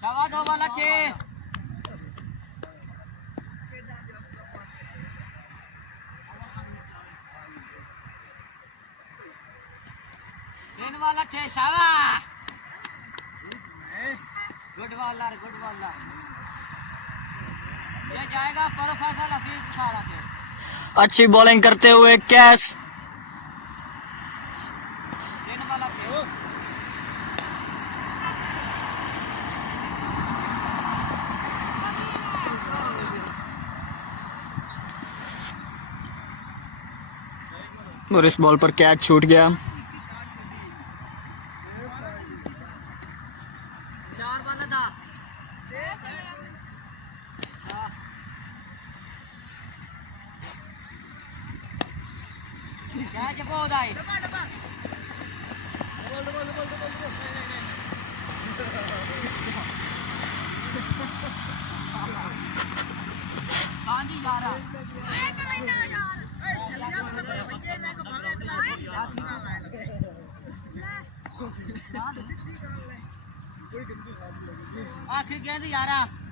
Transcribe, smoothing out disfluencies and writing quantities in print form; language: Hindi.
सवा दो वाला 6 3 वाला 6 शावा गुड बॉलर ये जाएगा प्रोफेसर हफीज सारा के। अच्छी बॉलिंग करते हुए कैश 3 वाला 6 और इस बॉल पर कैच छूट गया। 4 वाला था कैच बहुत आई गांधी जा रहा आखिर गेंद 11